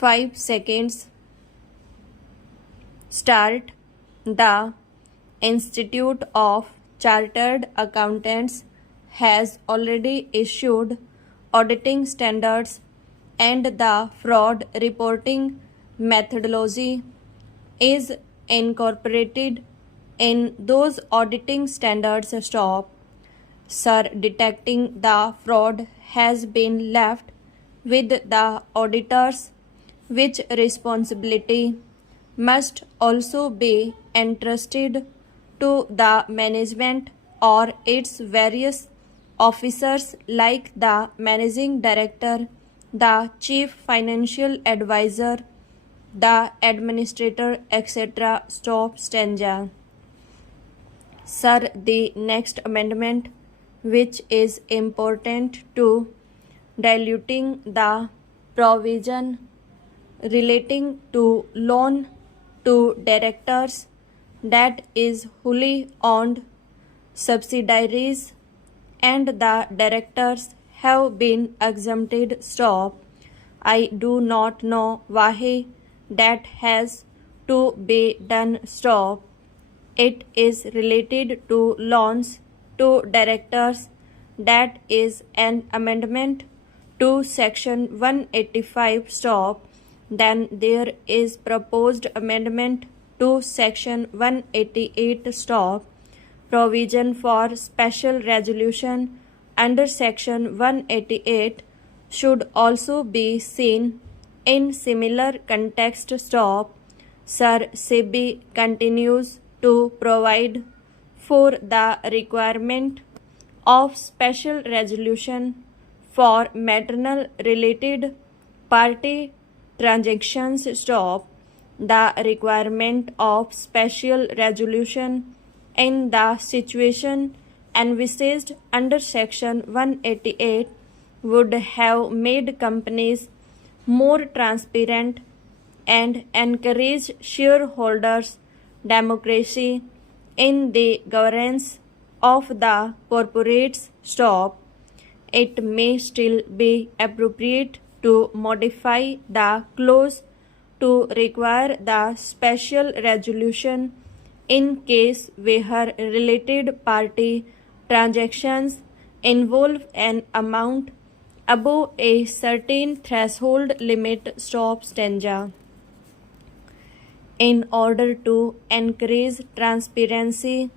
5 seconds. Start. The Institute of Chartered Accountants has already issued auditing standards, and the fraud reporting methodology is incorporated in those auditing standards. Stop. Sir, detecting the fraud has been left with the auditors, which responsibility must also be entrusted to the management or its various officers like the managing director, the chief financial advisor, the administrator, etc. Stop stanza. Sir, the next amendment, which is important to diluting the provision relating to loan to directors, that is wholly owned subsidiaries, and the directors have been exempted. Stop. I do not know why that has to be done. Stop. It is related to loans to directors. That is an amendment to section 185. Stop. Then there is proposed amendment to section 188. Stop. Provision for special resolution under section 188 should also be seen in similar context. Stop. Sir, SEBI continues to provide for the requirement of special resolution for maternal related party transactions. Stop. The requirement of special resolution in the situation envisaged under section 188 would have made companies more transparent and encourage shareholders' democracy in the governance of the corporates. Stop. It may still be appropriate to modify the clause to require the special resolution in case where related party transactions involve an amount above a certain threshold limit. Stop stanza. In order to encourage transparency,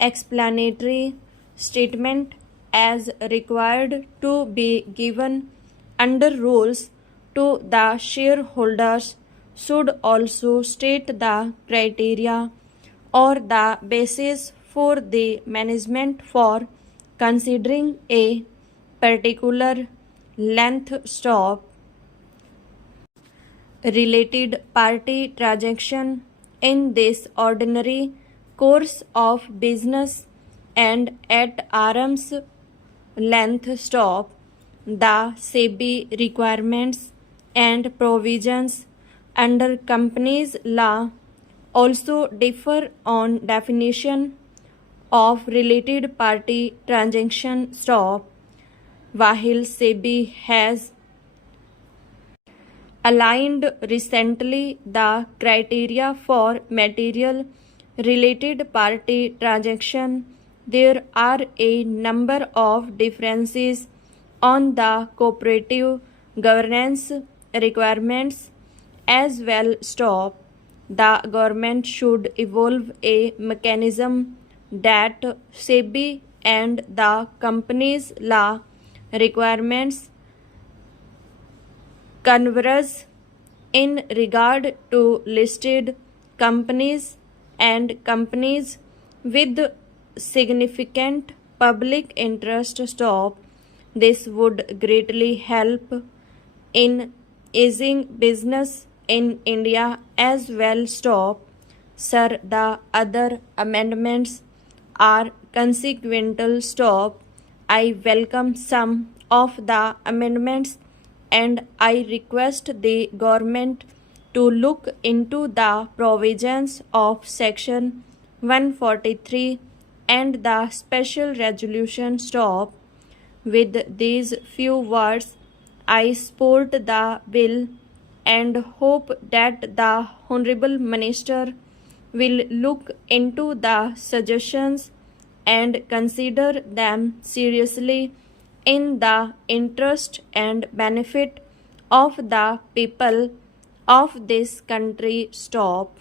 explanatory statement as required to be given under rules to the shareholders should also state the criteria or the basis for the management for considering a particular length. Stop. Related party transaction in this ordinary course of business and at arm's length. Stop. The SEBI requirements and provisions under companies law also differ on definition of related party transaction. Stop. While SEBI has aligned recently the criteria for material related party transaction, there are a number of differences on the cooperative governance requirements as well. Stop. The government should evolve a mechanism that SEBI and the companies law requirements converge in regard to listed companies and companies with significant public interest. Stop. This would greatly help in easing business in India as well. Stop. Sir, the other amendments are consequential. Stop. I welcome some of the amendments and I request the government to look into the provisions of section 143 and the special resolution. Stop. With these few words, I support the bill and hope that the Honorable Minister will look into the suggestions and consider them seriously in the interest and benefit of the people of this country. Stop.